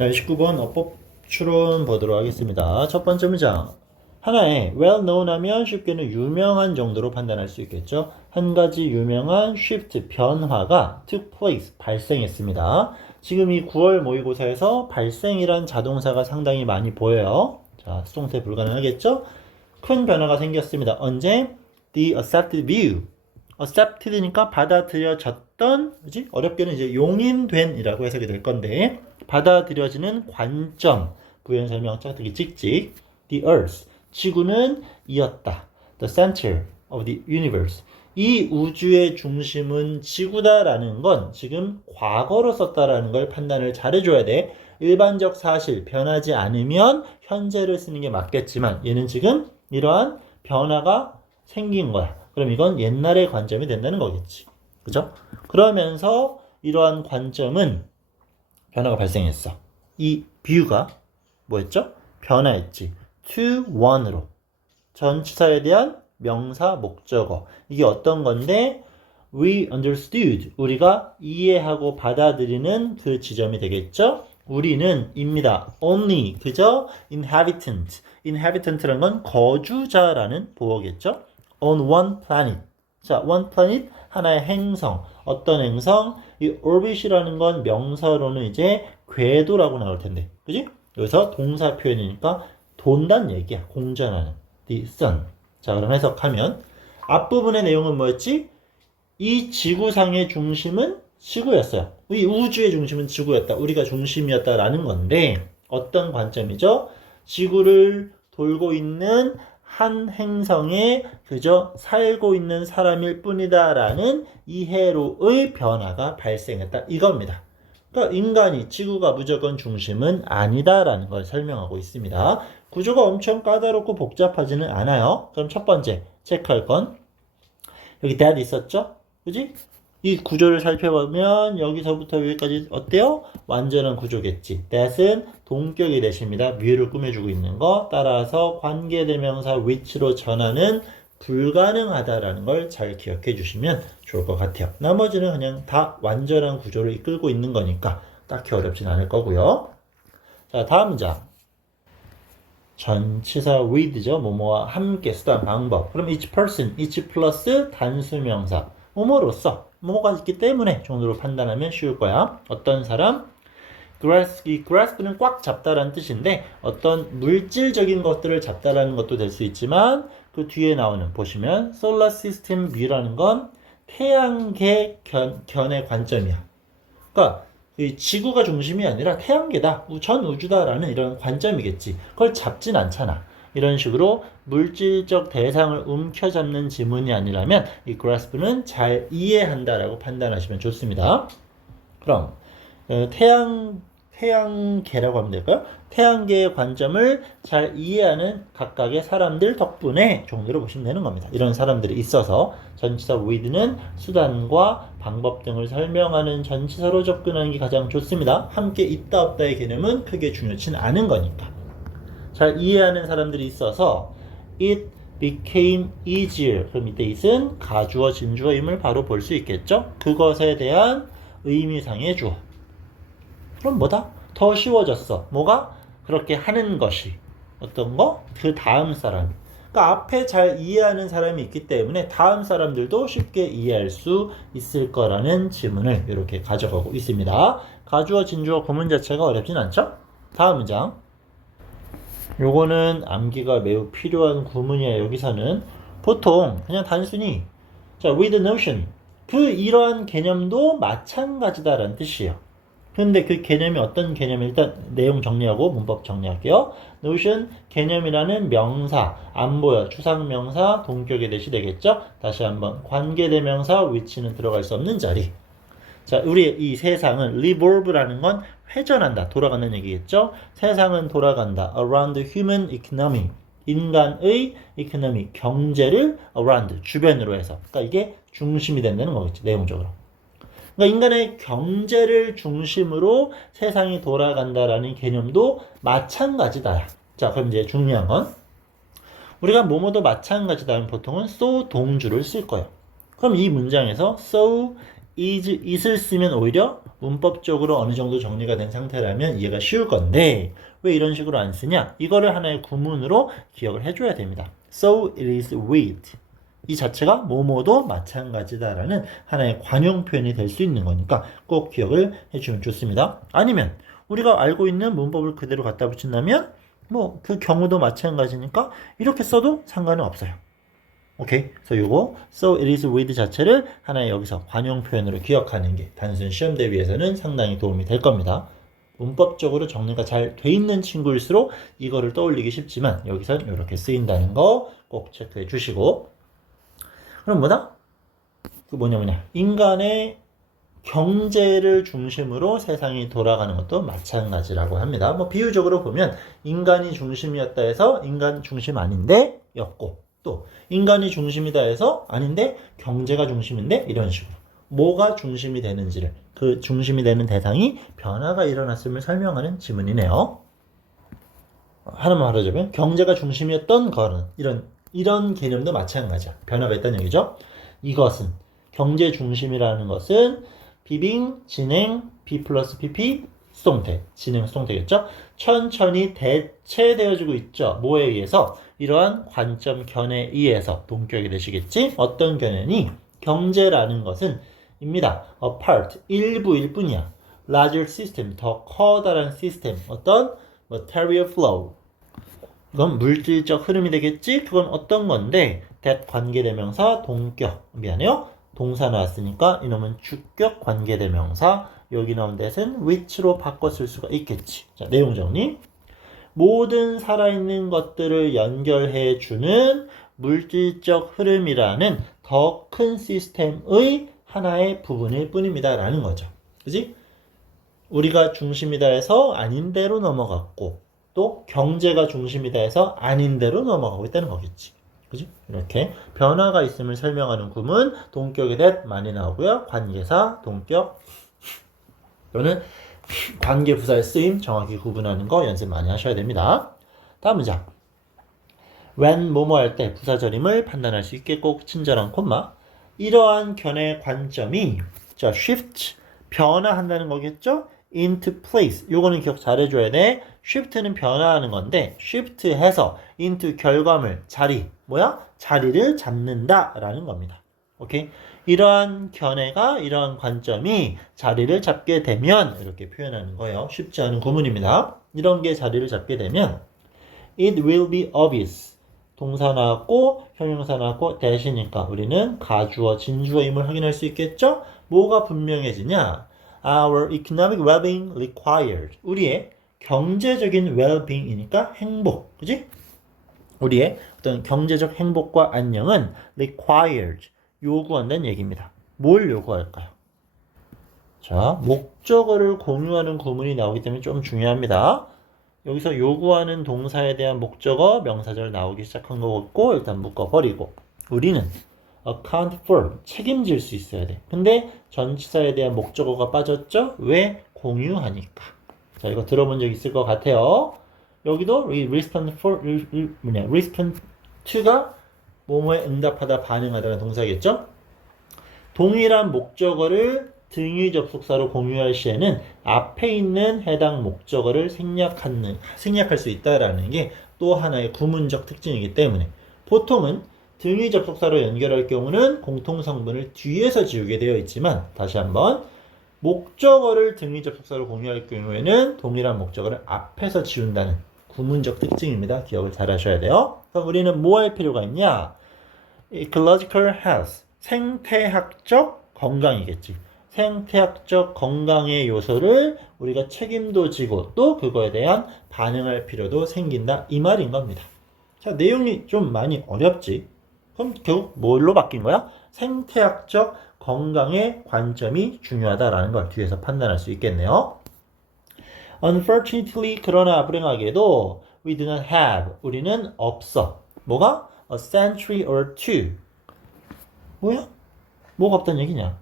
자, 29번 어법 추론 보도록 하겠습니다. 첫 번째 문장. 하나의 well known 하면 쉽게는 유명한 정도로 판단할 수 있겠죠. 한 가지 유명한 shift 변화가 took place 발생했습니다. 지금 이 9월 모의고사에서 발생이란 자동사가 상당히 많이 보여요. 자, 수동태 불가능하겠죠? 큰 변화가 생겼습니다. 언제? The accepted view. accepted니까 받아들여졌던, 그지? 어렵게는 이제 용인된이라고 해석이 될 건데, 받아들여지는 관점, 부연 설명 짝대기 찍찍. The earth, 지구는 이었다. The center of the universe, 이 우주의 중심은 지구다라는 건 지금 과거로 썼다라는 걸 판단을 잘해줘야 돼. 일반적 사실, 변하지 않으면 현재를 쓰는 게 맞겠지만 얘는 지금 이러한 변화가 생긴 거야. 그럼 이건 옛날의 관점이 된다는 거겠지. 그죠? 그러면서 이러한 관점은 변화가 발생했어. 이 뷰가 뭐였죠? 변화했지. to one으로. 전치사에 대한 명사 목적어. 이게 어떤 건데? We understood. 우리가 이해하고 받아들이는 그 지점이 되겠죠? 우리는 입니다. only. 그저 inhabitant. inhabitant라는 건 거주자라는 보어겠죠? on one planet. 자, one planet, 하나의 행성. 어떤 행성? 이 orbit이라는 건 명사로는 이제 궤도라고 나올 텐데. 그지? 여기서 동사 표현이니까 돈다는 얘기야. 공전하는. the sun. 자, 그럼 해석하면 앞부분의 내용은 뭐였지? 이 지구상의 중심은 지구였어요. 이 우주의 중심은 지구였다. 우리가 중심이었다라는 건데 어떤 관점이죠? 지구를 돌고 있는 한 행성에 그저 살고 있는 사람일 뿐이다라는 이해로의 변화가 발생했다. 이겁니다. 그러니까 인간이 지구가 무조건 중심은 아니다라는 걸 설명하고 있습니다. 구조가 엄청 까다롭고 복잡하지는 않아요. 그럼 첫 번째 체크할 건 여기 that 있었죠? 그지? 이 구조를 살펴보면 여기서부터 여기까지 어때요? 완전한 구조겠지. that은 동격의 대시입니다. 뮤를 꾸며주고 있는 거. 따라서 관계대명사 which로 전하는 불가능하다라는 걸 잘 기억해 주시면 좋을 것 같아요. 나머지는 그냥 다 완전한 구조를 이끌고 있는 거니까 딱히 어렵진 않을 거고요. 자, 다음 문장. 전치사 with죠. 뭐뭐와 함께 쓰던 방법. 그럼 each person, each 플러스 단수명사. 뭐뭐로써, 뭐가 있기 때문에 정도로 판단하면 쉬울 거야. 어떤 사람? 이 grasp는 꽉 잡다라는 뜻인데 어떤 물질적인 것들을 잡다라는 것도 될 수 있지만 그 뒤에 나오는 보시면 solar system view라는 건 태양계 견의 관점이야. 그러니까 이 지구가 중심이 아니라 태양계다, 전 우주다라는 이런 관점이겠지. 그걸 잡진 않잖아. 이런 식으로 물질적 대상을 움켜잡는 지문이 아니라면 이 grasp는 잘 이해한다라고 판단하시면 좋습니다. 그럼 태양계라고 하면 될까요? 태양계의 관점을 잘 이해하는 각각의 사람들 덕분에 정도로 보시면 되는 겁니다. 이런 사람들이 있어서 전치사 with는 수단과 방법 등을 설명하는 전치사로 접근하는 게 가장 좋습니다. 함께 있다 없다의 개념은 크게 중요치는 않은 거니까. 잘 이해하는 사람들이 있어서 it became easier. 그럼 이때 it은 가주어 진주어임을 바로 볼 수 있겠죠? 그것에 대한 의미상의 주어. 그럼 뭐다? 더 쉬워졌어. 뭐가? 그렇게 하는 것이. 어떤 거? 그 다음 사람. 그러니까 앞에 잘 이해하는 사람이 있기 때문에 다음 사람들도 쉽게 이해할 수 있을 거라는 지문을 이렇게 가져가고 있습니다. 가주어, 진주어 구문 자체가 어렵진 않죠? 다음 문장. 요거는 암기가 매우 필요한 구문이에요. 여기서는 보통 그냥 단순히 자, with notion. 이러한 개념도 마찬가지다라는 뜻이에요. 근데 그 개념이 어떤 개념이 일단 내용 정리하고 문법 정리할게요. notion 개념이라는 명사 안 보여. 추상명사 동격의 대시 되겠죠? 다시 한번 관계대명사 which는 들어갈 수 없는 자리. 자, 우리 이 세상은 revolve라는 건 회전한다, 돌아가는 얘기겠죠? 세상은 돌아간다. around human economy. 인간의 economy, 경제를 around, 주변으로 해서. 그러니까 이게 중심이 된다는 거겠지, 내용적으로. 그러니까 인간의 경제를 중심으로 세상이 돌아간다라는 개념도 마찬가지다. 자, 그럼 이제 중요한 건 우리가 뭐뭐도 마찬가지다 하면 보통은 so 동주를 쓸 거예요. 그럼 이 문장에서 so is을 쓰면 오히려 문법적으로 어느 정도 정리가 된 상태라면 이해가 쉬울 건데 왜 이런 식으로 안 쓰냐? 이거를 하나의 구문으로 기억을 해줘야 됩니다. So it is with. 이 자체가 뭐뭐도 마찬가지다라는 하나의 관용 표현이 될 수 있는 거니까 꼭 기억을 해주면 좋습니다. 아니면 우리가 알고 있는 문법을 그대로 갖다 붙인다면 뭐 그 경우도 마찬가지니까 이렇게 써도 상관은 없어요. 오케이. 그래서 요거 so it is with 자체를 하나의 여기서 관용 표현으로 기억하는 게 단순 시험 대비해서는 상당히 도움이 될 겁니다. 문법적으로 정리가 잘 돼 있는 친구일수록 이거를 떠올리기 쉽지만 여기선 이렇게 쓰인다는 거 꼭 체크해 주시고 그럼 뭐다? 그 뭐냐 인간의 경제를 중심으로 세상이 돌아가는 것도 마찬가지라고 합니다. 뭐 비유적으로 보면 인간이 중심이었다 해서 인간 중심 아닌데 였고 또 인간이 중심이다 해서 아닌데 경제가 중심인데 이런 식으로 뭐가 중심이 되는지를 그 중심이 되는 대상이 변화가 일어났음을 설명하는 지문이네요. 하나만 말하자면 경제가 중심이었던 거는 이런 개념도 마찬가지야. 변화가 있다는 얘기죠. 이것은 경제 중심이라는 것은 비빙, 진행, B 플러스 PP, 수동태, 진행 수동태겠죠? 천천히 대체되어지고 있죠. 뭐에 의해서? 이러한 관점 견해에 의해서 동격이 되시겠지? 어떤 견해니? 경제라는 것은 입니다. A part, 일부일 뿐이야. Larger system, 더 커다란 시스템, 어떤? Material flow. 이건 물질적 흐름이 되겠지? 그건 어떤 건데? that 관계대명사 동격. 미안해요. 동사 나왔으니까 이놈은 주격 관계대명사. 여기 나온 that은 which로 바꿔 쓸 수가 있겠지. 자, 내용 정리. 모든 살아있는 것들을 연결해 주는 물질적 흐름이라는 더 큰 시스템의 하나의 부분일 뿐입니다. 라는 거죠. 그지? 우리가 중심이다 해서 아닌 대로 넘어갔고 또 경제가 중심이다 해서 아닌 대로 넘어가고 있다는 거겠지. 그지? 이렇게 변화가 있음을 설명하는 구문 동격의 that 많이 나오고요. 관계사, 동격 또는 관계부사의 쓰임 정확히 구분하는 거 연습 많이 하셔야 됩니다. 다음 문장. when 뭐뭐 할 때 부사절임을 판단할 수 있게 꼭 친절한 콤마. 이러한 견해 관점이 자 shift 변화한다는 거겠죠? into place. 요거는 기억 잘 해줘야 돼. shift는 변화하는 건데 shift해서 into 결과물 자리 뭐야? 자리를 잡는다 라는 겁니다. 오케이? 이러한 견해가 이러한 관점이 자리를 잡게 되면 이렇게 표현하는 거예요. 쉽지 않은 구문입니다. 이런 게 자리를 잡게 되면 it will be obvious. 동사 나왔고 형용사 나왔고 대시니까 우리는 가주어 진주어임을 확인할 수 있겠죠? 뭐가 분명해지냐? Our economic well-being required. 우리의 경제적인 well-being이니까 행복. 그지? 우리의 어떤 경제적 행복과 안녕은 required. 요구한다는 얘기입니다. 뭘 요구할까요? 자, 목적어를 공유하는 구문이 나오기 때문에 좀 중요합니다. 여기서 요구하는 동사에 대한 목적어, 명사절 나오기 시작한 거 같고 일단 묶어버리고 우리는 account for, 책임질 수 있어야 돼. 근데 전치사에 대한 목적어가 빠졌죠? 왜? 공유하니까. 자, 이거 들어본 적 있을 것 같아요. 여기도 respond to가 뭐뭐에 응답하다, 반응하다는 동사겠죠? 동일한 목적어를 등위 접속사로 공유할 시에는 앞에 있는 해당 목적어를 생략할 수 있다라는 게 또 하나의 구문적 특징이기 때문에 보통은 등위 접속사로 연결할 경우는 공통성분을 뒤에서 지우게 되어 있지만 다시 한번 목적어를 등위 접속사로 공유할 경우에는 동일한 목적어를 앞에서 지운다는 구문적 특징입니다. 기억을 잘 하셔야 돼요. 그럼 우리는 뭐 할 필요가 있냐? ecological health, 생태학적 건강이겠지. 생태학적 건강의 요소를 우리가 책임도 지고 또 그거에 대한 반응할 필요도 생긴다. 이 말인 겁니다. 자, 내용이 좀 많이 어렵지. 그럼 결국 뭘로 바뀐 거야? 생태학적 건강의 관점이 중요하다라는 걸 뒤에서 판단할 수 있겠네요. Unfortunately, 그러나 불행하게도 we do not have, 우리는 없어. 뭐가? A century or two. 뭐야? 뭐가 없다는 얘기냐?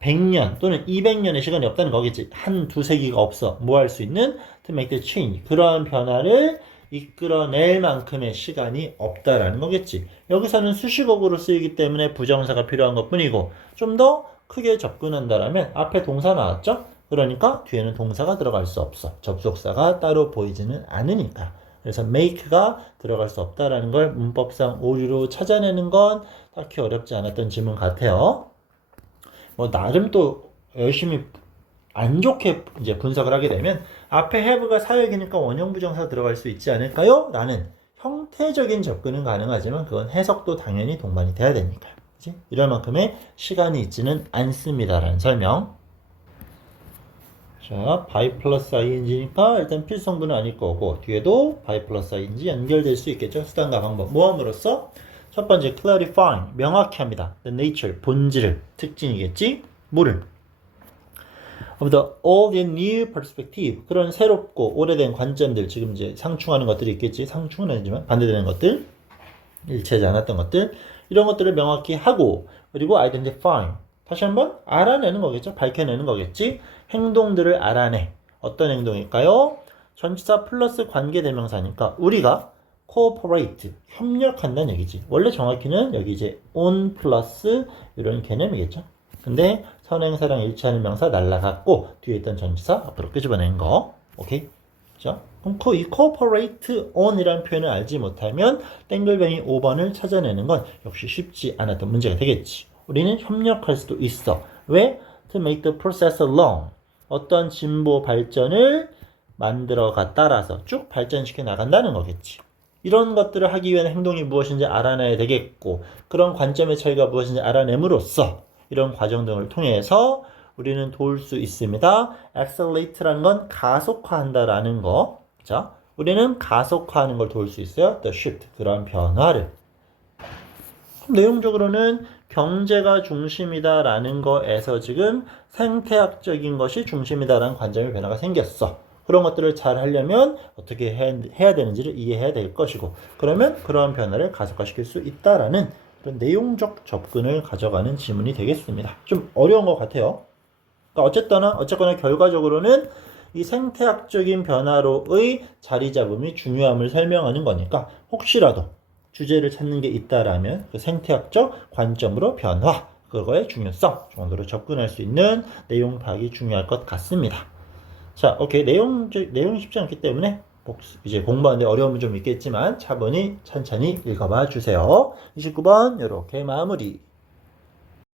100년 또는 200년의 시간이 없다는 거겠지. 한 두세기가 없어. 뭐 할 수 있는? To make the change. 그러한 변화를 이끌어낼 만큼의 시간이 없다라는 거겠지. 여기서는 수식어구로 쓰이기 때문에 부정사가 필요한 것 뿐이고 좀 더 크게 접근한다라면 앞에 동사 나왔죠? 그러니까 뒤에는 동사가 들어갈 수 없어. 접속사가 따로 보이지는 않으니까. 그래서 make가 들어갈 수 없다라는 걸 문법상 오류로 찾아내는 건 딱히 어렵지 않았던 질문 같아요. 뭐 나름 또 열심히 안 좋게 이제 분석을 하게 되면 앞에 have가 사역이니까 원형 부정사 들어갈 수 있지 않을까요? 라는 형태적인 접근은 가능하지만 그건 해석도 당연히 동반이 돼야 되니까요. 그치? 이럴 만큼의 시간이 있지는 않습니다라는 설명. 자, by 플러스 ing니까 일단 필성분은 아닐 거고 뒤에도 by 플러스 ing 연결될 수 있겠죠. 수단과 방법. 모함으로써 첫 번째 clarify 명확히 합니다. the nature 본질을 특징이겠지. 뭐를? of the old and new perspective 그런 새롭고 오래된 관점들 지금 이제 상충하는 것들이 있겠지. 상충은 아니지만 반대되는 것들 일치하지 않았던 것들 이런 것들을 명확히 하고 그리고 identify 다시 한번 알아내는 거겠죠. 밝혀내는 거겠지. 행동들을 알아내. 어떤 행동일까요? 전치사 플러스 관계대명사니까 우리가 cooperate, 협력한다는 얘기지. 원래 정확히는 여기 이제 on 플러스 이런 개념이겠죠. 근데 선행사랑 일치하는 명사 날라갔고 뒤에 있던 전치사 앞으로 끄집어낸 거. 오케이? 그죠? 그럼 이 cooperate on이라는 표현을 알지 못하면 땡글뱅이 5번을 찾아내는 건 역시 쉽지 않았던 문제가 되겠지. 우리는 협력할 수도 있어. 왜? To make the process along. 어떤 진보 발전을 만들어가 따라서 쭉 발전시켜 나간다는 거겠지. 이런 것들을 하기 위한 행동이 무엇인지 알아내야 되겠고 그런 관점의 차이가 무엇인지 알아냄으로써 이런 과정 등을 통해서 우리는 도울 수 있습니다. accelerate라는 건 가속화한다라는 거. 자, 우리는 가속화하는 걸 도울 수 있어요. the shift, 그런 변화를. 내용적으로는 경제가 중심이다라는 거에서 지금 생태학적인 것이 중심이다라는 관점의 변화가 생겼어. 그런 것들을 잘 하려면 어떻게 해야 되는지를 이해해야 될 것이고 그러면 그러한 변화를 가속화시킬 수 있다라는 그런 내용적 접근을 가져가는 지문이 되겠습니다. 좀 어려운 것 같아요. 그러니까 어쨌거나 결과적으로는 이 생태학적인 변화로의 자리 잡음이 중요함을 설명하는 거니까 혹시라도 주제를 찾는 게 있다라면 그 생태학적 관점으로 변화, 그거의 중요성 정도로 접근할 수 있는 내용 파악이 중요할 것 같습니다. 자, 오케이. 내용이 쉽지 않기 때문에 이제 공부하는데 어려움이 좀 있겠지만 차분히 천천히 읽어봐 주세요. 29번 이렇게 마무리.